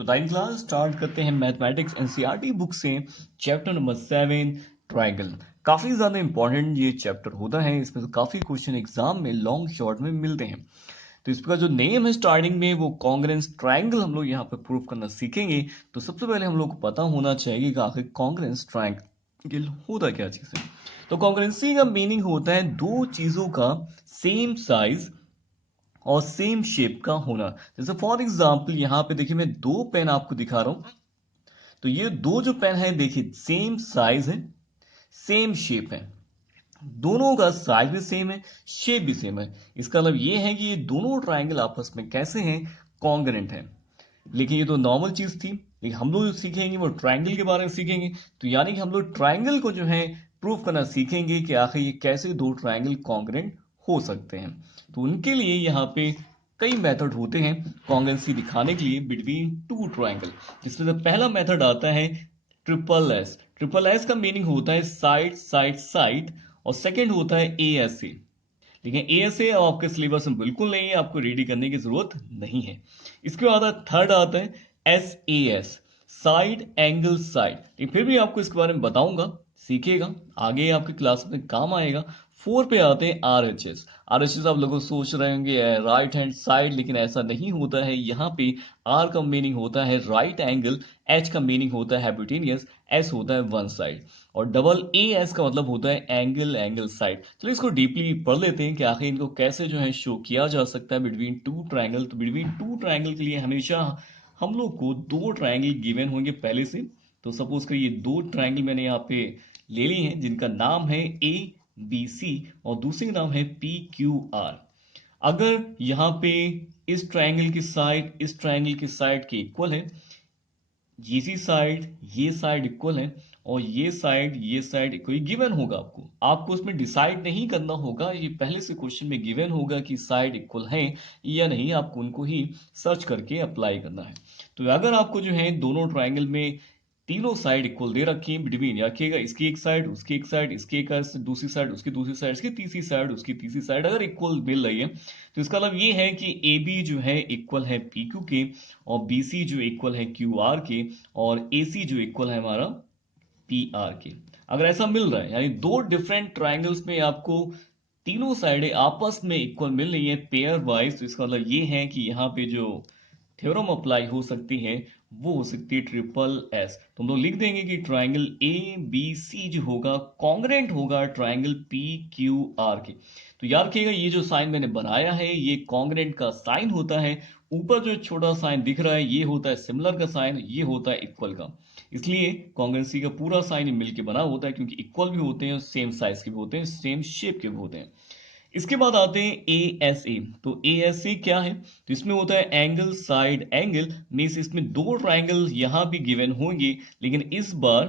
तो 9th class start करते हैं मैथमेटिक्स एनसीईआरटी बुक से चैप्टर नंबर 7 ट्रायंगल। काफी ज्यादा इंपॉर्टेंट ये चैप्टर होता है, इसमें से काफी क्वेश्चन एग्जाम में लॉन्ग शॉर्ट में मिलते हैं। तो इसका जो नेम है स्टार्टिंग में वो कॉन्ग्रेंस ट्रायंगल हम लोग यहाँ पे प्रूव करना सीखेंगे। तो सबसे पहले हम लोग को पता होना चाहिए कि आखिर कॉन्ग्रेंस ट्रायंगल होता क्या चीज है। तो कॉन्ग्रेंसी का मीनिंग होता है दो चीजों का सेम साइज और सेम शेप का होना। जैसे फॉर एग्जाम्पल यहाँ पे देखिए, मैं दो पेन आपको दिखा रहा हूं। तो ये दो जो पेन है देखिए, सेम साइज है, सेम शेप है, दोनों का साइज भी सेम है, शेप भी सेम है। इसका मतलब ये है कि ये दोनों ट्राइंगल आपस में कैसे हैं, कॉन्ग्रेंट है। लेकिन ये तो नॉर्मल चीज थी, लेकिन हम लोग जो सीखेंगे वो ट्राइंगल के बारे में सीखेंगे। तो यानी कि हम लोग ट्राइंगल को जो है प्रूव करना सीखेंगे कि आखिर ये कैसे दो ट्राइंगल कॉन्ग्रेंट हो सकते हैं। तो उनके लिए यहाँ पे कई मेथड होते हैं कॉन्ग्रेंसी दिखाने के लिए बिटवीन टू ट्राइंगल। जिसमें से पहला मेथड आता है ट्रिपल एस। ट्रिपल एस का मीनिंग होता है साइड साइड साइड, और सेकेंड होता है ए एस ए। लेकिन ए एस ए आपके सिलेबस में बिल्कुल नहीं है, आपको रेडी करने की जरूरत नहीं है। इसके बाद थर्ड आता है S A S, side angle side. लेकिन फिर भी आपको इसके बारे में बताऊंगा, सीखिएगा, आगे आपकी क्लास में काम आएगा। फोर पे आते हैं R H S. R H S आप लोग सोच रहे होंगे राइट हैंड साइड, लेकिन ऐसा नहीं होता है। यहाँ पे आर का मीनिंग होता है राइट एंगल, एच का मीनिंग होता है हैबिटेनियस, एस होता है वन साइड, और डबल ए एस का मतलब होता है एंगल एंगल साइड। चलिए इसको डीपली पढ़ लेते हैं कि आखिर इनको कैसे जो है शो किया जा सकता है बिटवीन टू ट्राइंगल। तो बिटवीन टू ट्राइंगल के लिए हमेशा हम लोग को दो ट्राइंगल गिवन होंगे पहले से। तो सपोज करिए दो ट्राइंगल मैंने यहाँ पे ले ली हैं, जिनका नाम है ए बी सी और दूसरे का नाम है पी क्यू आर। अगर यहाँ पे इस ट्राइंगल की साइड इस ट्राइंगल की साइड के इक्वल है, ये साइड इक्वल है, और ये साइड इक्वल गिवन होगा। आपको उसमें डिसाइड नहीं करना होगा, ये पहले से क्वेश्चन में गिवन होगा कि साइड इक्वल है या नहीं, आपको उनको ही सर्च करके अप्लाई करना है। तो अगर आपको जो है दोनों ट्राइंगल में तीनों साइड इक्वल दे रखी है बिटवीन, रखिएगा इसकी एक साइड उसकी एक साइड, इसकी एक दूसरी साइड उसकी दूसरी साइड, इसकी तीसरी साइड उसकी तीसरी साइड अगर इक्वल मिल रही है, तो इसका मतलब ये है कि ए बी जो है इक्वल है पी क्यू के, और बी सी जो इक्वल है क्यू आर के, और ए सी जो इक्वल है हमारा पी आर के। अगर ऐसा मिल रहा है, यानी दो डिफरेंट ट्राइंगल्स में आपको तीनों साइडें आपस में इक्वल मिल रही है पेयर वाइज, तो इसका मतलब ये है कि यहाँ पे जो थ्योरम अप्लाई हो सकती है वो हो सकती है ट्रिपल एस। तो हम लोग लिख देंगे कि ट्राइंगल ए बी सी जो होगा कॉन्ग्रेंट होगा ट्राइंगल पी क्यू आर के। तो याद रखिएगा ये जो साइन मैंने बनाया है ये कॉन्ग्रेंट का साइन होता है। ऊपर जो छोटा साइन दिख रहा है ये होता है सिमिलर का साइन, ये होता है इक्वल का। इसलिए कॉन्ग्रेंसी का पूरा साइन मिलके बना होता है, क्योंकि इक्वल भी होते हैं, सेम साइज के भी होते हैं, सेम शेप के भी होते हैं। इसके बाद आते हैं ए एस ए। तो ए एस ए क्या है, तो इसमें होता है एंगल साइड एंगल। मीन्स इसमें दो ट्राइंगल यहां भी गिवन होंगे, लेकिन इस बार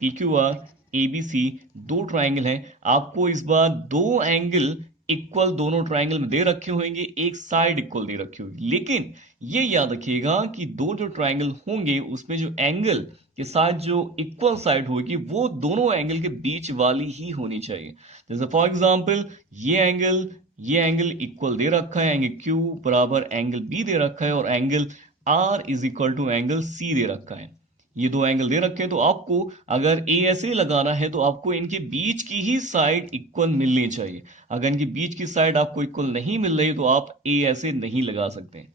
P Q R A B C दो ट्राइंगल हैं। आपको इस बार दो एंगल इक्वल दोनों ट्राइंगल में दे रखे होंगे, एक साइड इक्वल दे रखी होगी। लेकिन ये याद रखिएगा कि दो जो ट्राइंगल होंगे उसमें जो एंगल के साथ जो इक्वल साइड होगी वो दोनों एंगल के बीच वाली ही होनी चाहिए। जैसे फॉर एग्जांपल ये एंगल इक्वल दे रखा है, एंगल क्यू बराबर एंगल बी दे रखा है, और angle R is equal to angle C दे रखा है। ये दो एंगल दे रखे हैं, तो आपको अगर ए एस ए लगाना है तो आपको इनके बीच की ही साइड इक्वल मिलनी चाहिए। अगर इनके बीच की साइड आपको इक्वल नहीं मिल रही तो आप ए एस ए नहीं लगा सकते।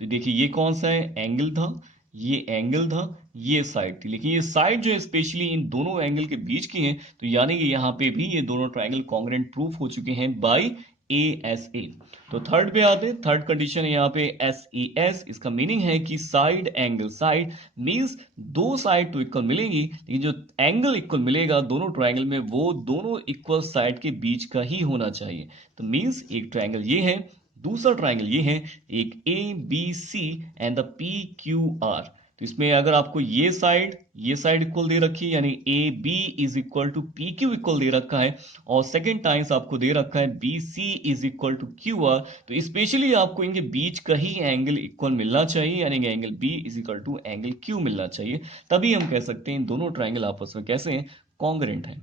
तो देखिए ये कौन सा है, एंगल था, ये एंगल था, ये साइड थी, लेकिन ये साइड जो है स्पेशली इन दोनों एंगल के बीच की है। तो यानी कि यहाँ पे भी ये दोनों ट्राइंगल कॉन्ग्रेंट प्रूफ हो चुके हैं बाय ए एस ए। तो थर्ड पे आते हैं, थर्ड कंडीशन है यहाँ पे एस ई एस। इसका मीनिंग है कि साइड एंगल साइड, मीन्स दो साइड तो इक्वल मिलेंगी, लेकिन जो एंगल इक्वल मिलेगा दोनों ट्राइंगल में वो दोनों इक्वल साइड के बीच का ही होना चाहिए। तो मीन्स एक ट्राइंगल ये है, दूसरा ट्राइंगल ये है, एक A B C and the P Q R. तो इसमें अगर आपको ये साइड इक्वल दे रखी है, यानी A B is equal to P Q equal दे रखा है, और सेकेंड टाइम्स आपको दे रखा है B C is equal to Q R, तो स्पेशली आपको इनके बीच का ही एंगल इक्वल मिलना चाहिए, यानी angle B is equal to angle Q मिलना चाहिए। तभी हम कह सकते हैं इन दोनों ट्राइंगल आपस में कैसे हैं, कॉन्ग्रेंट हैं।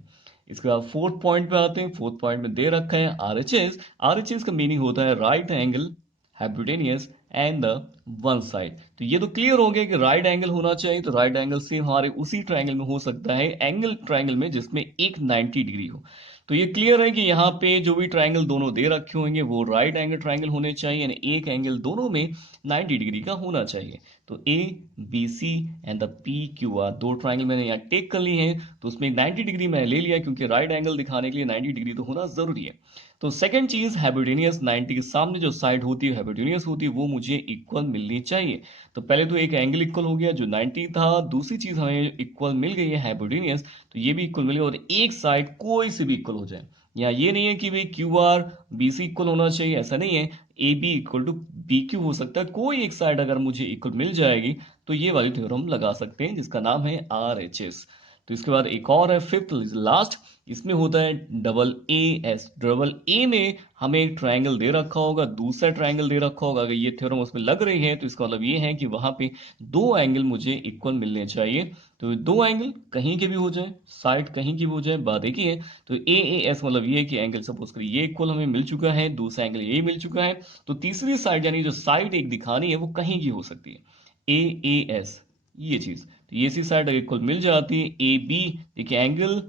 इसके बाद फोर्थ पॉइंट पे आते हैं। फोर्थ पॉइंट में दे रखा है R H S. R H S का मीनिंग होता है right angle, hypotenuse and the one side. तो ये तो क्लियर हो गया कि राइट एंगल होना चाहिए, तो राइट एंगल सेम हमारे उसी ट्रायंगल में हो सकता है, एंगल ट्रायंगल में जिसमें एक 90 डिग्री हो। तो ये क्लियर है कि यहाँ पे जो भी ट्रायंगल दोनों दे रखे होंगे वो राइट एंगल ट्रायंगल होने चाहिए, यानी एक एंगल दोनों में 90 डिग्री का होना चाहिए। तो A B C and the P Q R, दो ट्रायंगल मैंने यहाँ टेक कर ली हैं, तो उसमें 90 डिग्री मैंने ले लिया क्योंकि राइट एंगल दिखाने के लिए 90 डिग्री तो होना जरूरी है। तो सेकंड चीज, हाइपोटेन्यूस 90 के सामने जो साइड होती है हाइपोटेन्यूस होती है, वो मुझे इक्वल मिलनी चाहिए। तो पहले तो एक एंगल इक्वल हो गया जो 90 था, दूसरी चीज हमें इक्वल मिल गई है हाइपोटेन्यूस, तो ये भी इक्वल मिल गया, और एक साइड कोई से भी इक्वल हो जाए। यहाँ ये नहीं है कि भाई Q R B C equal होना चाहिए, ऐसा नहीं है, A B equal to B Q हो सकता है, कोई एक साइड अगर मुझे इक्वल मिल जाएगी तो ये वाली थ्योरम लगा सकते हैं जिसका नाम है आर एच एस। तो इसके बाद एक और है फिफ्थ लास्ट, इसमें होता है double A S. Double A में हमें एक ट्रायंगल दे रखा होगा, दूसरा ट्रायंगल दे रखा होगा, अगर ये थ्योरम उसमें लग रही है तो इसका मतलब ये है कि वहां पे दो एंगल मुझे इक्वल मिलने चाहिए। तो दो एंगल कहीं के भी हो जाए, साइड कहीं की भी हो जाए, बात एक ही है। तो ए एस मतलब ये है कि एंगल सपोज करिए ये इक्वल हमें मिल चुका है, दूसरा एंगल ये मिल चुका है, तो तीसरी साइड यानी जो साइड एक दिखानी है वो कहीं की हो सकती है, ए एस ये चीज। तो ये सी साइड इक्वल मिल जाती है ए बी। देखिए एंगल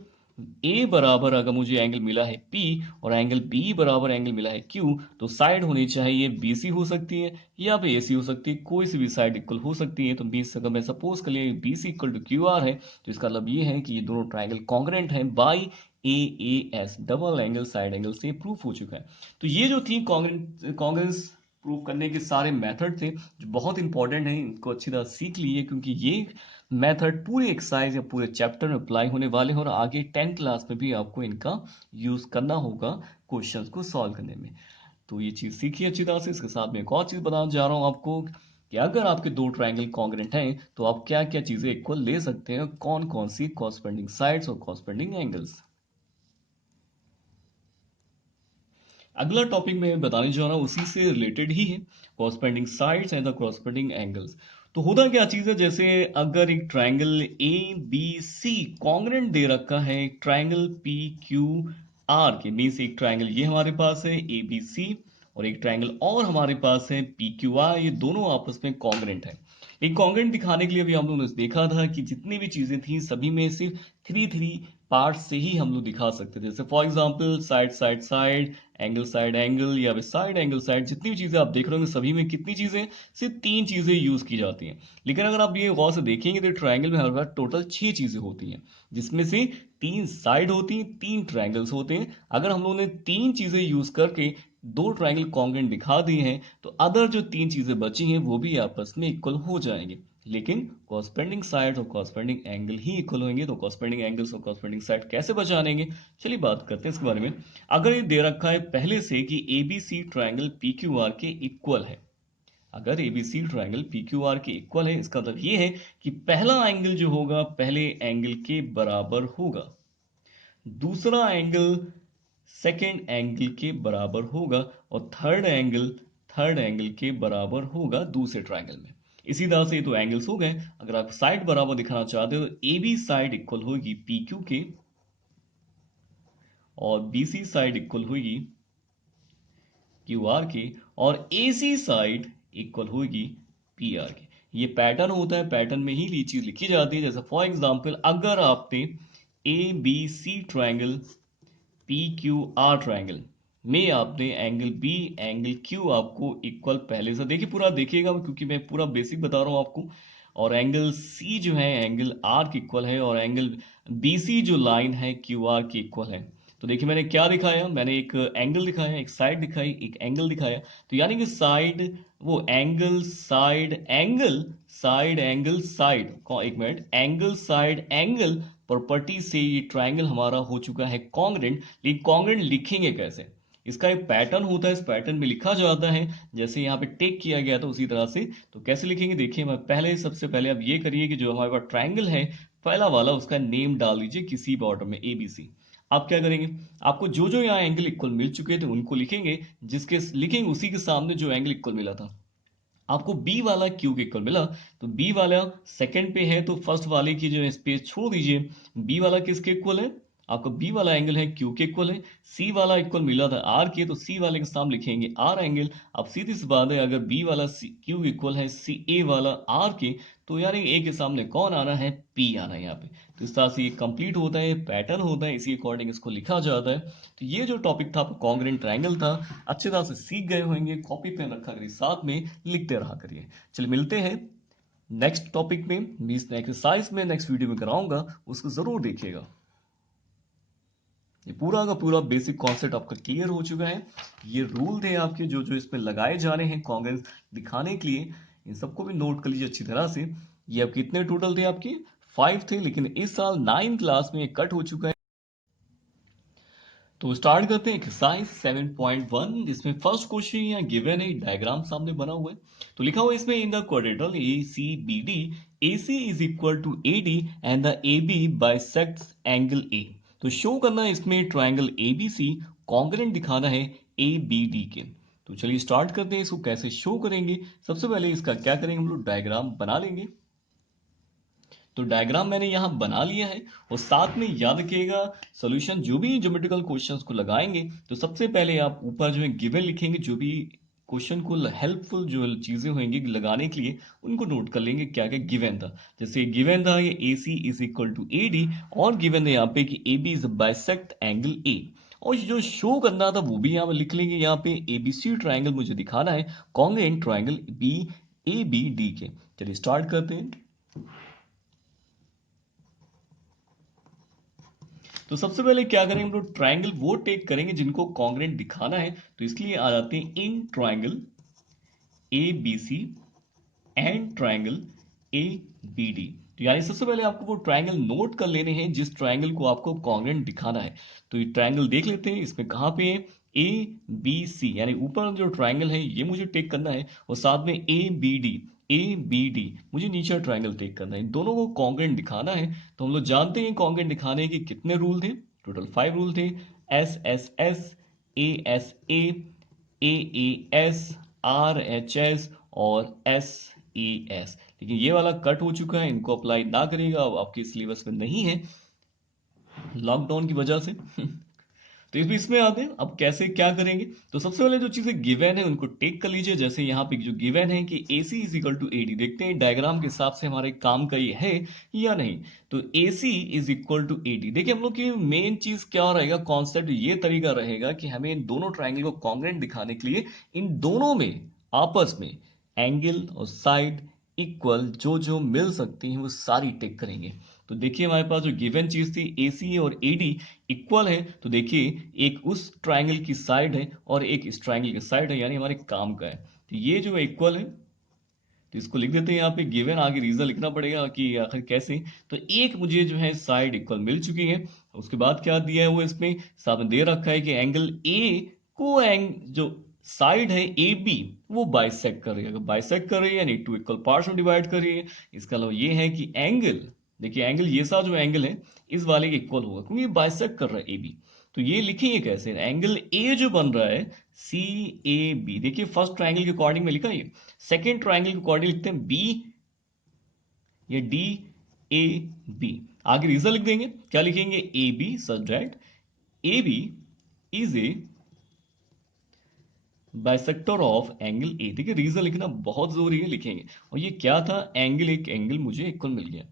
ए बराबर अगर मुझे एंगल मिला है पी और एंगल बी बराबर एंगल मिला है क्यू, तो साइड होनी चाहिए बी सी हो सकती है या फिर ए सी हो सकती है, कोई सी भी साइड इक्वल हो सकती है। तो बी अगर मैं सपोज कर लिया B C equal to Q R है, तो इसका मतलब ये है कि ये दोनों ट्राइंगल कॉन्ग्रेंट हैं by A S, double angle side angle से प्रूफ हो चुका है। तो ये जो थी कॉन्ग्रेंस प्रूव करने के सारे मेथड थे जो बहुत इंपॉर्टेंट हैं, इनको अच्छी तरह सीख लीजिए क्योंकि ये मेथड पूरे एक्सरसाइज या पूरे चैप्टर में अप्लाई होने वाले हैं और आगे 10th क्लास में भी आपको इनका यूज करना होगा क्वेश्चंस को सॉल्व करने में। तो ये चीज सीखिए अच्छी तरह से। इसके साथ में एक और चीज बताना जा रहा हूं आपको कि अगर आपके दो ट्रायंगल कॉन्ग्रेंट हैं तो आप क्या क्या चीजें इक्वल ले सकते हैं, कौन कौन सी कॉरस्पॉन्डिंग साइड्स और कॉरस्पॉन्डिंग एंगल्स। अगला टॉपिक मैं बताने जा रहा हूँ उसी से रिलेटेड ही है, corresponding sides and the corresponding angles. तो होता क्या चीज है, जैसे अगर एक triangle A B C congruent दे रखा है एक ट्रायंगल पी क्यू आर के, मीन्स एक ट्रायंगल ये हमारे पास है ए बी सी और एक ट्रायंगल और हमारे पास है पी क्यू आर, ये दोनों आपस में कॉन्ग्रेंट है। एक कॉन्ग्रेंट दिखाने के लिए भी हम लोगों ने देखा था कि जितनी भी चीजें थी सभी में सिर्फ थ्री थ्री पार्ट से ही हम लोग दिखा सकते थे, जैसे for example side side side, angle side angle या फिर साइड एंगल साइड, जितनी भी चीजें आप देख रहे होंगे सभी में कितनी चीजें, सिर्फ तीन चीजें यूज की जाती हैं। लेकिन अगर आप ये गौर से देखेंगे तो ट्रायंगल में हमारे पास टोटल 6 चीजें होती हैं, जिसमें से 3 साइड होती हैं, 3 ट्रायंगल्स होते हैं। अगर हम लोगों ने 3 चीजें यूज करके दो ट्रायंगल कॉन्ग्रेंट दिखा दिए हैं तो अदर जो 3 चीजें बची हैं वो भी आपस में इक्वल हो जाएंगे, लेकिन कॉरस्पॉन्डिंग साइड और कॉरस्पॉन्डिंग एंगल ही इक्वल होंगे। तो कॉरस्पॉन्डिंग एंगल्स और कॉरस्पॉन्डिंग साइड कैसे बचानेंगे, चलिए बात करते हैं इसके बारे में। अगर ये दे रखा है पहले से कि ABC triangle P Q R के इक्वल है, अगर ABC triangle P Q R के इक्वल है इसका मतलब ये है कि पहला एंगल जो होगा पहले एंगल के बराबर होगा, दूसरा एंगल सेकेंड एंगल के बराबर होगा और थर्ड एंगल के बराबर होगा दूसरे ट्रायंगल में। इसी तरह से ये तो एंगल्स हो गए। अगर आप साइड बराबर दिखाना चाहते हो तो ए बी साइड इक्वल होगी पी क्यू के और बी सी साइड इक्वल होगी क्यू आर के और ए सी साइड इक्वल होगी पी आर के। ये पैटर्न होता है, पैटर्न में ही ये चीज लिखी जाती है। जैसे फॉर एग्जाम्पल अगर आपने A B C triangle P Q R triangle में आपने एंगल बी एंगल क्यू आपको इक्वल पहले से देखिए, पूरा देखिएगा क्योंकि मैं पूरा बेसिक बता रहा हूं आपको, और एंगल सी जो है एंगल आर के इक्वल है और एंगल बी सी जो लाइन है क्यू आर के इक्वल है। तो देखिए मैंने क्या दिखाया, मैंने एक एंगल दिखाया, एक साइड दिखाई, एक एंगल दिखाया। तो यानी कि साइड वो angle side angle side angle side, एक minute, angle side angle property से ये ट्रायंगल हमारा हो चुका है कॉन्ग्रेंट। लेकिन कॉन्ग्रेंट लिखेंगे कैसे, इसका एक पैटर्न होता है, इस पैटर्न में लिखा जाता है जैसे यहाँ पे टेक किया गया था उसी तरह से। तो कैसे लिखेंगे देखिए, मैं पहले सबसे पहले आप ये करिए कि जो हमारे पास ट्रायंगल है पहला वाला उसका नेम डाल दीजिए किसी भी ऑर्डर में ए बी सी। आप क्या करेंगे, आपको जो जो यहाँ एंगल इक्वल मिल चुके थे उनको लिखेंगे, जिसके लिखेंगे उसी के सामने जो एंगल इक्वल मिला था। आपको बी वाला क्यू के इक्वल मिला, तो बी वाला सेकंड पे है तो फर्स्ट वाले की जो स्पेस छोड़ दीजिए। बी वाला किसके इक्वल है, आपका बी वाला एंगल है क्यू के इक्वल है, सी वाला इक्वल मिला था आर के, तो सी वाले के सामने लिखेंगे आर एंगल। अब सीधी सी बात है, अगर बी वाला क्यू इक्वल है सी ए वाला आर के, तो यार ए के सामने कौन आना है, पी आना है यहाँ पे। तो इस तरह से ये कंप्लीट होता है, पैटर्न होता है, इसी अकॉर्डिंग इसको लिखा जाता है। तो ये जो टॉपिक था आपका कॉन्ग्रुएंट ट्रायंगल था, अच्छी तरह से सीख गए होंगे, कॉपी पेन रखा करिए साथ में, लिखते रहा करिए। चलिए मिलते हैं नेक्स्ट टॉपिक में, मैं इस एक्सरसाइज में नेक्स्ट वीडियो में कराऊंगा, उसको जरूर देखिएगा। ये पूरा का पूरा बेसिक कॉन्सेप्ट आपका क्लियर हो चुका है। ये रूल थे आपके जो जो इसमें लगाए जा रहे हैं कॉन्ग्रुएंस दिखाने के लिए, इन सबको भी नोट कर लीजिए अच्छी तरह से। ये अब कितने टोटल थे आपके, 5 थे, लेकिन इस साल 9 क्लास में ये कट हो चुका है। तो स्टार्ट करते हैं एक्सरसाइज 7.1, जिसमें फर्स्ट क्वेश्चन यहाँ गिवन है, डायग्राम सामने बना हुआ है। तो लिखा हुआ है इसमें, in the quadrilateral ACBD AC is equal to AD and the AB bisects angle A। तो शो करना है इसमें ट्रायंगल ABC कॉन्ग्रुएंट दिखाना है ABD के। तो चलिए स्टार्ट करते हैं, इसको कैसे शो करेंगे। सबसे पहले इसका क्या करेंगे, हम लोग डायग्राम बना लेंगे। तो डायग्राम मैंने यहां बना लिया है, और साथ में याद रखिएगा सॉल्यूशन जो भी ज्योमेट्रिकल क्वेश्चंस को लगाएंगे, तो सबसे पहले आप ऊपर जो है गिवन लिखेंगे, जो भी क्वेश्चन को हेल्पफुल जो चीजें होंगी लगाने के लिए, उनको नोट कर लेंगे क्या क्या गिवन था। जैसे गिवन था ये AC is equal to AD, और गिवन है यहाँ पे कि AB is bisect angle A। और जो शो करना था वो भी यहाँ पे लिख लेंगे, यहाँ पे ABC ट्राइंगल मुझे दिखाना है कॉन्ग्रुएंट ट्राइंगल ABD के। चलिए स्टार्ट करते हैं। तो सबसे पहले क्या करेंगे, हम लोग ट्राइंगल वो टेक करेंगे जिनको कॉन्ग्रुएंट दिखाना है। तो इसलिए आ जाते हैं in triangle ABC and triangle ABD। तो यानी सबसे पहले आपको वो ट्राइंगल नोट कर लेने हैं जिस ट्राइंगल को आपको कॉन्ग्रुएंट दिखाना है। तो ये ट्राइंगल देख लेते हैं, इसमें कहाँ पे है, ABC, यानी ऊपर जो ट्राइंगल है ये मुझे टेक करना है, और साथ में ABD मुझे नीचे ट्राइंगल टेक करना है, इन दोनों को कॉन्ग्रुएंट दिखाना है। तो हम लोग जानते हैं कॉन्ग्रुएंट दिखाने के कितने रूल थे, टोटल 5 रूल थे, SSS, ASA, AAS, RHS और SES। लेकिन ये वाला कट हो चुका है, इनको अप्लाई ना करिएगा, अब आपके सिलेबस में नहीं है लॉकडाउन की वजह से। तो इसमें आते हैं अब कैसे क्या करेंगे। तो सबसे पहले जो चीजें गिवन है उनको टेक कर लीजिए। जैसे यहाँ पे जो गिवन है कि AC is equal to AD, देखते हैं डायग्राम के हिसाब से हमारे काम का ये है या नहीं। तो AC is equal to AD, देखिए हम लोग की मेन चीज क्या रहेगा, कॉन्सेप्ट ये तरीका रहेगा कि हमें इन दोनों ट्राइंगल को कॉन्ग्रुएंट दिखाने के लिए इन दोनों में आपस में एंगल और साइड इक्वल जो जो मिल सकती हैं वो सारी टेक करेंगे। तो देखिए हमारे पास जो गिवन चीज थी AC और AD इक्वल है, तो देखिए एक उस ट्राइंगल की साइड है और एक इस ट्राइंगल की साइड है, यानी हमारे काम का है। तो ये जो है इक्वल है, तो इसको लिख देते हैं यहाँ पे गिवन, आगे रीजन लिखना पड़ेगा कि आखिर कैसे। तो एक मुझे जो है साइड इक्वल मिल चुकी है। उसके बाद क्या दिया है वो इसमें साथ में दे रखा है कि एंगल A को जो साइड है AB वो बाइसेक्ट कर रही है। अगर बाइसेक्ट कर रही है यानी टू इक्वल पार्ट्स में डिवाइड कर रही है। इसका मतलब ये है कि एंगल, देखिए एंगल ये सा जो एंगल है इस वाले के इक्वल होगा, क्योंकि ये बाइसेक्ट कर रहा है AB। तो ये लिखेंगे कैसे, एंगल A जो बन रहा है CAB, देखिए फर्स्ट ट्राइंगल के अकॉर्डिंग में लिखा है, सेकेंड ट्राइंगल के अकॉर्डिंग लिखते हैं B या DAB। आगे रीजन लिख देंगे, क्या लिखेंगे, AB such that AB is a bisector of angle A। देखिए रीजन लिखना बहुत जरूरी है, लिखेंगे। और ये क्या था, एंगल, एक एंगल मुझे इक्वल मिल गया।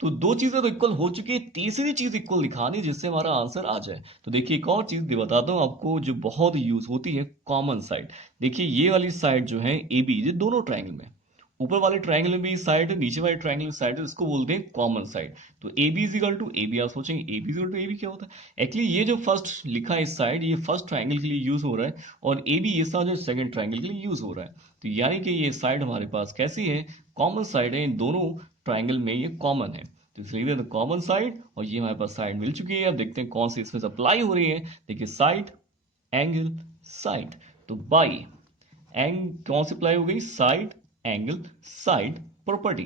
तो दो चीजें तो इक्वल हो चुकी है, तीसरी चीज इक्वल दिखानी जिससे हमारा आंसर आ जाए। तो देखिए एक और चीज बताता हूं आपको जो बहुत यूज होती है, कॉमन साइड। देखिए ये वाली साइड जो है AB, ये दोनों ट्राइंगल में, ऊपर वाले ट्राइंगल में भी साइड है, नीचे वाले ट्राइंगल में साइड है, इसको बोलते हैं कॉमन साइड। तो AB is equal to AB, आप सोचेंगे AB is equal to AB क्या होता है, एक्चुअली ये जो फर्स्ट लिखा है इस साइड, ये फर्स्ट ट्राइंगल के लिए यूज हो रहा है, और AB ये सा जो सेकंड ट्राइंगल के लिए यूज हो रहा है। तो यानी कि ये साइड हमारे पास कैसी है, कॉमन साइड है, इन दोनों ट्राइंगल में ये कॉमन है। तो इसलिए कॉमन साइड, और ये हमारे पास साइड मिल चुकी है। अब देखते हैं कौन सी इसमें अप्लाई हो रही है। देखिए साइड, एंगल, साइड। तो बाई कौन सी अप्लाई हो गई, साइड एंगल साइड प्रॉपर्टी।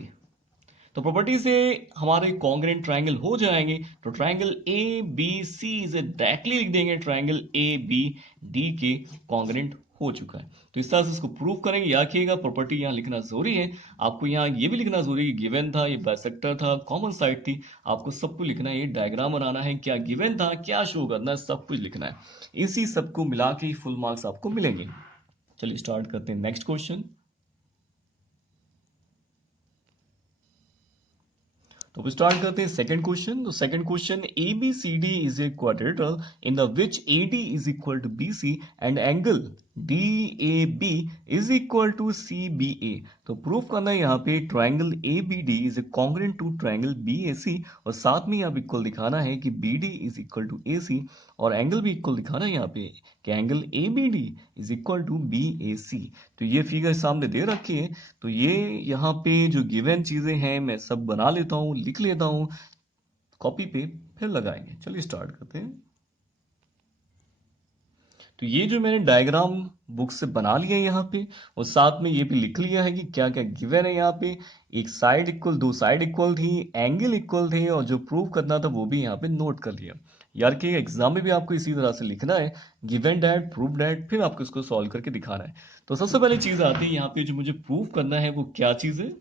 तो प्रॉपर्टी से हमारे कॉन्ग्रेंट ट्रायंगल हो जाएंगे। तो ट्रायंगल ए बी सी इसे डायरेक्टली लिख देंगे ट्रायंगल ए बी डी के कॉन्ग्रेंट हो चुका है। तो इस तरह से इसको प्रूव करेंगे। याद रखिएगा प्रॉपर्टी यहाँ लिखना जरूरी है। आपको यहाँ ये भी लिखना जरूरी है, गिवन था, ये बाइसेक्टर था, कॉमन साइड थी। आपको सब कुछ लिखना है, ये डायग्राम बनाना है, क्या गिवन था, क्या शो करना है, सब कुछ लिखना है। इसी सबको मिला के फुल मार्क्स आपको मिलेंगे। चलिए स्टार्ट करते हैं नेक्स्ट क्वेश्चन। तो स्टार्ट करते हैं सेकंड क्वेश्चन। तो second question, A B C D is a quadrilateral in the which A D is equal to B C and angle D A B is equal to C B A. तो proof करना है यहाँ पे triangle A B D is a congruent to triangle B A C, और साथ में यहाँ पे इक्वल दिखाना है कि B D is equal to A C, और एंगल भी इक्वल दिखाना है यहाँ पे कि angle A B D is equal to B A C. तो ये फिगर सामने दे रखी है। तो ये यहाँ पे जो गिवन चीजें हैं मैं सब बना लेता हूँ, लिख लेता हूँ कॉपी पे, फिर लगाएंगे। चलिए स्टार्ट करते हैं। तो ये जो मैंने डायग्राम बुक से बना लिया है यहाँ पे, और साथ में ये भी लिख लिया है कि क्या क्या गिवन है यहाँ पे। एक साइड इक्वल, दो साइड इक्वल थी, एंगल इक्वल थे, और जो प्रूव करना था वो भी यहाँ पे नोट कर लिया। यार कि एग्जाम में भी आपको इसी तरह से लिखना है, गिवन डैट, प्रूव डैट, फिर आपको इसको सॉल्व करके दिखाना है। तो सबसे पहले चीज आती है यहाँ पे, जो मुझे प्रूव करना है वो क्या चीज है।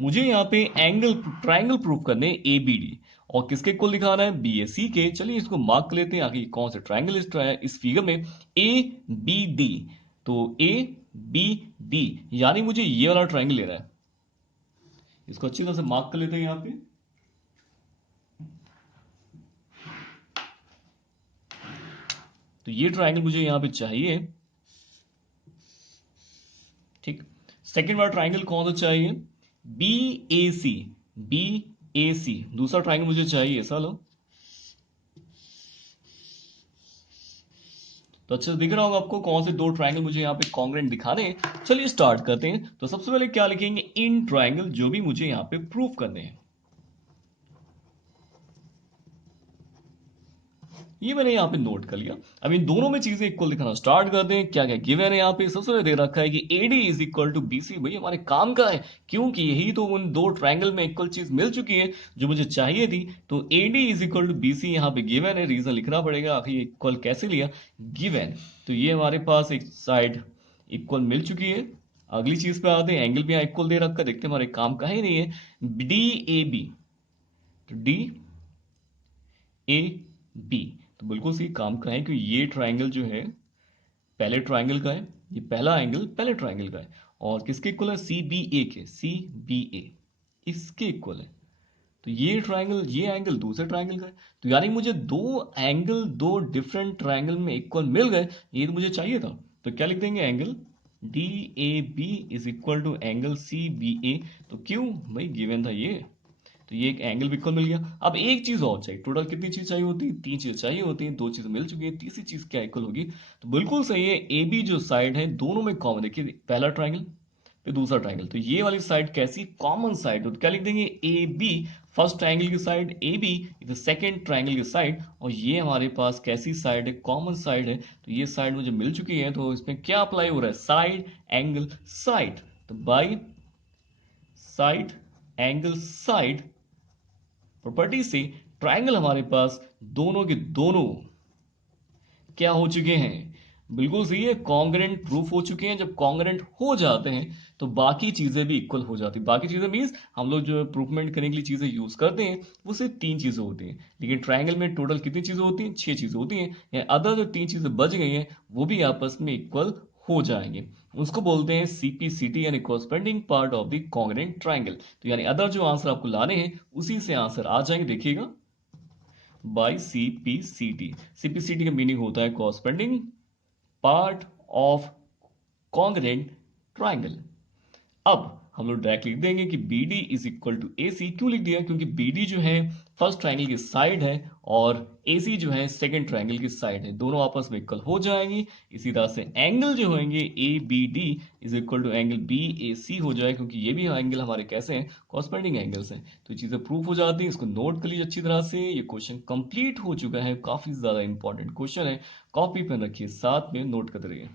मुझे यहाँ पे एंगल ट्राइंगल प्रूफ करने ए बी डी, और किसके इक्वल दिखाना है, बी ए सी के। चलिए इसको मार्क कर लेते हैं आगे कौन से ट्राइंगल इस फिगर में, ए बी डी। तो ए बी डी यानी मुझे ये वाला ट्राइंगल लेना है। इसको अच्छी तरह से मार्क कर लेते हैं यहाँ पे। तो ये ट्राइंगल मुझे यहाँ पे चाहिए, ठीक। सेकेंड वाला ट्राइंगल कौन सा चाहिए, B A C, B A सी दूसरा ट्राइंगल मुझे चाहिए, ऐसा लो। तो अच्छे से दिख रहा होगा आपको कौन से दो ट्राइंगल मुझे यहाँ पे कॉन्ग्रुएंट दिखाने हैं। चलिए स्टार्ट करते हैं। तो सबसे पहले क्या लिखेंगे, इन ट्राइंगल, जो भी मुझे यहाँ पे प्रूफ करने हैं। ये मैंने यहाँ पे नोट कर लिया। अब इन दोनों में चीजें इक्वल दिखाना स्टार्ट करते हैं। क्या क्या गिवन है यहाँ पे, सबसे पहले दे रखा है कि AD is equal to BC। भाई हमारे काम का है, क्योंकि यही तो उन दो ट्राइंगल में इक्वल चीज मिल चुकी है जो मुझे चाहिए थी। तो AD is equal to BC यहाँ पे गिवन है, रीजन लिखना पड़ेगा आखिर इक्वल कैसे लिया, गिवन। तो ये हमारे पास एक साइड इक्वल मिल चुकी है। अगली चीज पे आते हैं, एंगल भी यहाँ इक्वल दे रखा है, देखते हैं हमारे काम का ही नहीं है, DAB। तो DAB तो बिल्कुल सही काम का है, क्योंकि ये ट्राइंगल जो है पहले ट्राइंगल का है, ये पहला एंगल पहले ट्राइंगल का है, और किसके इक्वल है, CBA के, CBA इसके इक्वल है। तो ये ट्राइंगल, ये एंगल दूसरे ट्राइंगल का है। तो यानी मुझे दो एंगल दो डिफरेंट ट्राइंगल में इक्वल मिल गए, ये तो मुझे चाहिए था। तो क्या लिख देंगे, angle DAB is equal to angle CBA। तो क्यों भाई, गिवन था ये, तो ये एक एंगल भी इक्वल मिल गया। अब एक चीज और चाहिए, टोटल कितनी चीज चाहिए होती है, तीन चीज चाहिए होती है, दो चीज मिल चुकी है, तीसरी चीज क्या इक्वल होगी। तो बिल्कुल सही है, ए बी जो साइड है दोनों में कॉमन, देखिए पहला ट्राइंगल फिर दूसरा ट्राइंगल, तो ये वाली साइड कैसी, कॉमन साइड। तो क्या लिख देंगे, ए बी फर्स्ट ट्राइंगल की side, A B is second triangle की साइड, और ये हमारे पास कैसी साइड है, कॉमन साइड है। तो ये साइड मुझे मिल चुकी है, तो इसमें क्या अप्लाई हो रहा है, साइड एंगल साइड। तो by side angle side property से ट्राइंगल हमारे पास दोनों के दोनों क्या हो चुके हैं, बिल्कुल सही है, कॉन्ग्रुएंट प्रूफ हो चुके हैं। जब कॉन्ग्रुएंट हो जाते हैं तो बाकी चीजें भी इक्वल हो जाती है। बाकी चीजें मीन्स हम लोग जो प्रूफमेंट करने के लिए चीजें यूज करते हैं वो सिर्फ तीन चीजें होती हैं, लेकिन ट्राइंगल में टोटल कितनी चीजें होती हैं, 6 चीजें होती हैं। अदर जो तीन चीजें बच गई हैं वो भी आपस में इक्वल हो जाएंगे। उसको बोलते हैं CPCT यानी corresponding part of the congruent triangle. तो यानी अदर जो आंसर आपको लाने हैं उसी से आंसर आ जाएंगे, देखिएगा बाय CPCT। CPCT का मीनिंग होता है corresponding part of congruent triangle. अब हम लोग डायरेक्ट लिख देंगे कि BD is equal to AC। क्यों लिख दिया, क्योंकि BD जो है फर्स्ट ट्राइंगल की साइड है, और AC जो है सेकंड ट्राइंगल की साइड है, दोनों आपस में इक्वल हो जाएंगी। इसी तरह से एंगल जो होंगे ABD is equal to angle BAC हो जाए, क्योंकि ये भी एंगल हमारे कैसे हैं, कॉरस्पेंडिंग एंगल्स हैं। तो ये चीजें प्रूफ हो जाती है। इसको नोट कर लीजिए अच्छी तरह से। ये क्वेश्चन कंप्लीट हो चुका है, काफी ज्यादा इंपॉर्टेंट क्वेश्चन है, कॉपी पेन रखिए साथ में, नोट करते रहिए।